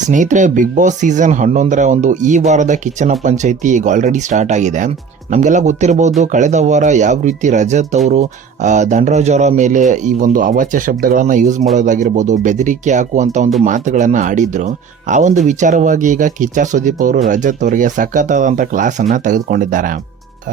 ಸ್ನೇಹಿತರೆ big boss season ಹನ್ನೊಂದರ ಒಂದು ಈ ವಾರದ ಕಿಚ್ಚನ ಪಂಚಾಯಿತಿ ಈಗ ಆಲ್ರೆಡಿ ಸ್ಟಾರ್ಟ್ ಆಗಿದೆ. ನಮಗೆಲ್ಲ ಗೊತ್ತಿರಬಹುದು, ಕಳೆದ ವಾರ ಯಾವ ರೀತಿ ರಜತ್ ಅವರು ಧನರಾಜ್ ಅವರ ಮೇಲೆ ಈ ಒಂದು ಅವಾಚ್ಯ ಶಬ್ದಗಳನ್ನು ಯೂಸ್ ಮಾಡೋದಾಗಿರ್ಬೋದು, ಬೆದರಿಕೆ ಹಾಕುವಂಥ ಒಂದು ಮಾತುಗಳನ್ನು ಆಡಿದ್ರು. ಆ ಒಂದು ವಿಚಾರವಾಗಿ ಈಗ ಕಿಚ್ಚ ಸುದೀಪ್ ಅವರು ರಜತ್ ಅವರಿಗೆ ಸಖತ್ತಾದಂಥ ಕ್ಲಾಸನ್ನು ತೆಗೆದುಕೊಂಡಿದ್ದಾರೆ.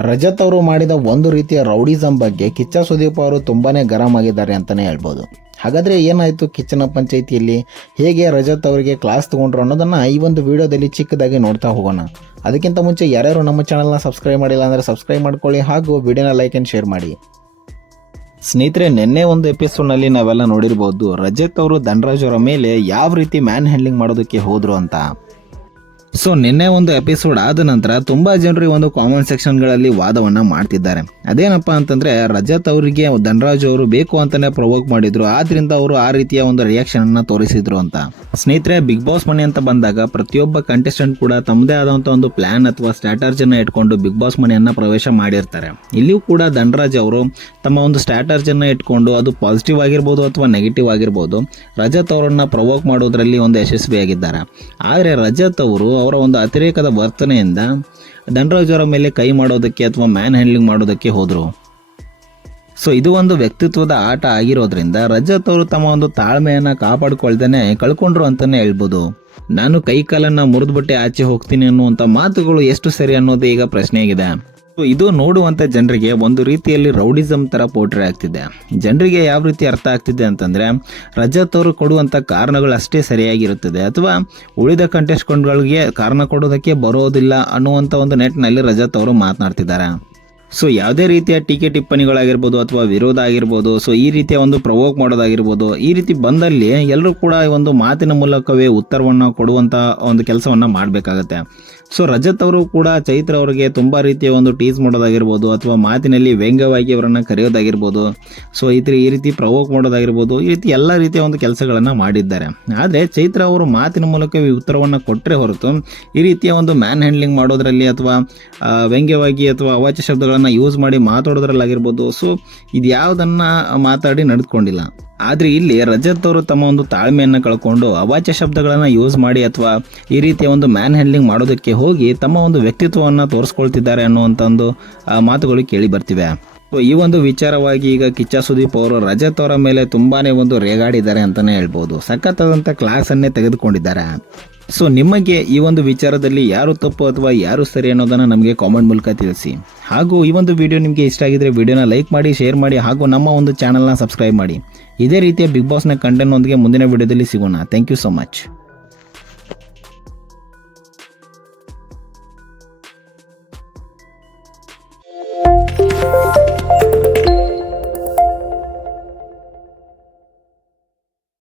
ರಜತ್ ಅವರು ಮಾಡಿದ ಒಂದು ರೀತಿಯ ರೌಡಿಸಮ್ ಬಗ್ಗೆ ಕಿಚ್ಚ ಸುದೀಪ್ ಅವರು ತುಂಬಾನೇ ಗರಂ ಆಗಿದ್ದಾರೆ ಅಂತಲೇ ಹೇಳ್ಬೋದು. ಹಾಗಾದರೆ ಏನಾಯಿತು ಕಿಚ್ಚನ ಪಂಚಾಯಿತಿಯಲ್ಲಿ? ಹೇಗೆ ರಜತ್ ಅವರಿಗೆ ಕ್ಲಾಸ್ ತಗೊಂಡ್ರು ಅನ್ನೋದನ್ನು ಈ ಒಂದು ವಿಡಿಯೋದಲ್ಲಿ ಚಿಕ್ಕದಾಗಿ ನೋಡ್ತಾ ಹೋಗೋಣ. ಅದಕ್ಕಿಂತ ಮುಂಚೆ ಯಾರ್ಯಾರು ನಮ್ಮ ಚಾನಲ್ನ ಸಬ್ಸ್ಕ್ರೈಬ್ ಮಾಡಿಲ್ಲ ಅಂದರೆ ಸಬ್ಸ್ಕ್ರೈಬ್ ಮಾಡ್ಕೊಳ್ಳಿ ಹಾಗೂ ವಿಡಿಯೋನ ಲೈಕ್ ಆ್ಯಂಡ್ ಶೇರ್ ಮಾಡಿ. ಸ್ನೇಹಿತರೆ, ನಿನ್ನೆ ಒಂದು ಎಪಿಸೋಡ್ನಲ್ಲಿ ನಾವೆಲ್ಲ ನೋಡಿರ್ಬೋದು ರಜತ್ ಅವರು ಧನರಾಜ್ ಅವರ ಮೇಲೆ ಯಾವ ರೀತಿ ಮ್ಯಾನ್ ಹ್ಯಾಂಡ್ಲಿಂಗ್ ಮಾಡೋದಕ್ಕೆ ಹೋದರು ಅಂತ. ಸೊ ನಿನ್ನೆ ಒಂದು ಎಪಿಸೋಡ್ ಆದ ನಂತರ ತುಂಬಾ ಜನರು ಒಂದು ಕಾಮೆಂಟ್ ಸೆಕ್ಷನ್ಗಳಲ್ಲಿ ವಾದವನ್ನ ಮಾಡ್ತಿದ್ದಾರೆ. ಅದೇನಪ್ಪ ಅಂತಂದ್ರೆ, ರಜತ್ ಅವರಿಗೆ ಧನರಾಜ್ ಅವರು ಬೇಕು ಅಂತಾನೆ ಪ್ರವೋಕ್ ಮಾಡಿದ್ರು. ಆದ್ರಿಂದ ಅವರು ಆ ರೀತಿಯ ಒಂದು ರಿಯಾಕ್ಷನ್ ಅನ್ನ ತೋರಿಸಿದ್ರು ಅಂತ. ಸ್ನೇಹಿತರೆ ಬಿಗ್ ಬಾಸ್ ಮನೆ ಅಂತ ಬಂದಾಗ ಪ್ರತಿಯೊಬ್ಬ ಕಂಟೆಸ್ಟೆಂಟ್ ಕೂಡ ತಮ್ಮದೇ ಆದಂತ ಒಂದು ಪ್ಲಾನ್ ಅಥವಾ ಸ್ಟ್ರಾಟರ್ಜಿ ಅನ್ನ ಇಟ್ಕೊಂಡು ಬಿಗ್ ಬಾಸ್ ಮನೆಯನ್ನ ಪ್ರವೇಶ ಮಾಡಿರ್ತಾರೆ. ಇಲ್ಲಿಯೂ ಕೂಡ ಧನರಾಜ್ ಅವರು ತಮ್ಮ ಒಂದು ಸ್ಟ್ರಾಟರ್ಜಿನ ಇಟ್ಕೊಂಡು ಅದು ಪಾಸಿಟಿವ್ ಆಗಿರ್ಬೋದು ಅಥವಾ ನೆಗೆಟಿವ್ ಆಗಿರ್ಬೋದು, ರಜತ್ ಅವರನ್ನ ಪ್ರವೋಕ್ ಮಾಡೋದ್ರಲ್ಲಿ ಒಂದು ಯಶಸ್ವಿಯಾಗಿದ್ದಾರೆ. ಆದರೆ ರಜತ್ ಅವರು ಅವರ ಒಂದು ಅತಿರೇಕದ ವರ್ತನೆಯಿಂದ ಧನರಾಜ್ ಅವರ ಮೇಲೆ ಕೈ ಮಾಡೋದಕ್ಕೆ ಅಥವಾ ಮ್ಯಾನ್ ಹ್ಯಾಂಡ್ಲಿಂಗ್ ಮಾಡೋದಕ್ಕೆ ಹೋದರು. ಸೊ, ಇದು ಒಂದು ವ್ಯಕ್ತಿತ್ವದ ಆಟ ಆಗಿರೋದ್ರಿಂದ ರಜತ್ ಅವರು ತಮ್ಮ ಒಂದು ತಾಳ್ಮೆಯನ್ನು ಕಾಪಾಡ್ಕೊಳ್ದೇನೆ ಕಳ್ಕೊಂಡ್ರು ಅಂತಲೇ ಹೇಳ್ಬೋದು. ನಾನು ಕೈಕಾಲನ್ನು ಮುರಿದ್ಬಿಟ್ಟೆ ಆಚೆ ಹೋಗ್ತೀನಿ ಅನ್ನುವಂಥ ಮಾತುಗಳು ಎಷ್ಟು ಸರಿ ಅನ್ನೋದು ಈಗ ಪ್ರಶ್ನೆಯಾಗಿದೆ. ಸೊ ಇದು ನೋಡುವಂಥ ಜನರಿಗೆ ಒಂದು ರೀತಿಯಲ್ಲಿ ರೌಡಿಸಮ್ ಥರ ಪೋಟ್ರೆ ಆಗ್ತಿದೆ. ಜನರಿಗೆ ಯಾವ ರೀತಿ ಅರ್ಥ ಆಗ್ತಿದೆ ಅಂತಂದರೆ ರಜತ್ ಅವರು ಕೊಡುವಂಥ ಕಾರಣಗಳು ಅಷ್ಟೇ ಸರಿಯಾಗಿರುತ್ತದೆ. ಅಥವಾ ಉಳಿದ ಕಂಟೆಸ್ಟೆಂಟ್ಗಳಿಗೆ ಕಾರಣ ಕೊಡೋದಕ್ಕೆ ಬರೋದಿಲ್ಲ ಅನ್ನುವಂಥ ಒಂದು ನೆಟ್ನಲ್ಲಿ ರಜತ್ ಅವರು ಮಾತನಾಡ್ತಿದ್ದಾರೆ. ಸೊ ಯಾವುದೇ ರೀತಿಯ ಟೀಕೆ ಟಿಪ್ಪಣಿಗಳಾಗಿರ್ಬೋದು ಅಥವಾ ವಿರೋಧ ಆಗಿರ್ಬೋದು ಸೊ ಈ ರೀತಿಯ ಒಂದು ಪ್ರವೋಕ್ ಮಾಡೋದಾಗಿರ್ಬೋದು, ಈ ರೀತಿ ಬಂದಲ್ಲಿ ಎಲ್ಲರೂ ಕೂಡ ಒಂದು ಮಾತಿನ ಮೂಲಕವೇ ಉತ್ತರವನ್ನು ಕೊಡುವಂಥ ಒಂದು ಕೆಲಸವನ್ನು ಮಾಡಬೇಕಾಗತ್ತೆ. ಸೊ ರಜತ್ ಅವರು ಕೂಡ ಚೈತ್ರ ಅವರಿಗೆ ತುಂಬ ರೀತಿಯ ಒಂದು ಟೀಸ್ ಮಾಡೋದಾಗಿರ್ಬೋದು ಅಥವಾ ಮಾತಿನಲ್ಲಿ ವ್ಯಂಗ್ಯವಾಗಿ ಅವರನ್ನು ಕರೆಯೋದಾಗಿರ್ಬೋದು. ಸೊ ಈ ಈ ರೀತಿ ಪ್ರವೋಕ್ ಮಾಡೋದಾಗಿರ್ಬೋದು, ಈ ರೀತಿ ಎಲ್ಲ ರೀತಿಯ ಒಂದು ಕೆಲಸಗಳನ್ನು ಮಾಡಿದ್ದಾರೆ. ಆದರೆ ಚೈತ್ರ ಅವರು ಮಾತಿನ ಮೂಲಕ ಉತ್ತರವನ್ನು ಕೊಟ್ಟರೆ ಹೊರತು ಈ ರೀತಿಯ ಒಂದು ಮ್ಯಾನ್ ಹ್ಯಾಂಡ್ಲಿಂಗ್ ಮಾಡೋದ್ರಲ್ಲಿ ಅಥವಾ ವ್ಯಂಗ್ಯವಾಗಿ ಅಥವಾ ಅವಾಚ್ಯ ಶಬ್ದಗಳನ್ನು ಯೂಸ್ ಮಾಡಿ ಮಾತಾಡೋದ್ರಲ್ಲಾಗಿರ್ಬೋದು. ಸೊ ಇದು ಯಾವುದನ್ನು ಮಾತಾಡಿ ನಡೆದುಕೊಂಡಿಲ್ಲ ಆದರೆ ಇಲ್ಲಿ ರಜತ್ ಅವರು ತಮ್ಮ ಒಂದು ತಾಳ್ಮೆಯನ್ನು ಕಳ್ಕೊಂಡು ಅವಾಚ್ಯ ಶಬ್ದಗಳನ್ನು ಯೂಸ್ ಮಾಡಿ ಅಥವಾ ಈ ರೀತಿಯ ಒಂದು ಮ್ಯಾನ್ ಹ್ಯಾಂಡ್ಲಿಂಗ್ ಮಾಡೋದಕ್ಕೆ ಹೋಗಿ ತಮ್ಮ ಒಂದು ವ್ಯಕ್ತಿತ್ವವನ್ನು ತೋರಿಸ್ಕೊಳ್ತಿದ್ದಾರೆ ಅನ್ನುವಂಥ ಒಂದು ಮಾತುಗಳು ಕೇಳಿ ಬರ್ತಿವೆ. ಈ ಒಂದು ವಿಚಾರವಾಗಿ ಈಗ ಕಿಚ್ಚ ಸುದೀಪ್ ಅವರು ರಜತ್ ಅವರ ಮೇಲೆ ತುಂಬಾನೇ ಒಂದು ರೇಗಾಡಿದ್ದಾರೆ ಅಂತಾನೆ ಹೇಳ್ಬೋದು. ಸಖತ್ತಾದಂಥ ಕ್ಲಾಸನ್ನೇ ತೆಗೆದುಕೊಂಡಿದ್ದಾರೆ. ಸೊ ನಿಮಗೆ ಈ ಒಂದು ವಿಚಾರದಲ್ಲಿ ಯಾರು ತಪ್ಪು ಅಥವಾ ಯಾರು ಸರಿ ಅನ್ನೋದನ್ನು ನಮಗೆ ಕಾಮೆಂಟ್ ಮೂಲಕ ತಿಳಿಸಿ. ಹಾಗೂ ಈ ಒಂದು ವಿಡಿಯೋ ನಿಮಗೆ ಇಷ್ಟ ಆಗಿದ್ರೆ ವಿಡಿಯೋನ ಲೈಕ್ ಮಾಡಿ ಶೇರ್ ಮಾಡಿ ಹಾಗೂ ನಮ್ಮ ಒಂದು ಚಾನಲ್ನ ಸಬ್ಸ್ಕ್ರೈಬ್ ಮಾಡಿ. ಇದೇ ರೀತಿಯ ಬಿಗ್ ಬಾಸ್ನ ಕಂಟೆಂಟ್ನೊಂದಿಗೆ ಮುಂದಿನ ವಿಡಿಯೋದಲ್ಲಿ ಸಿಗೋಣ. Thank you so much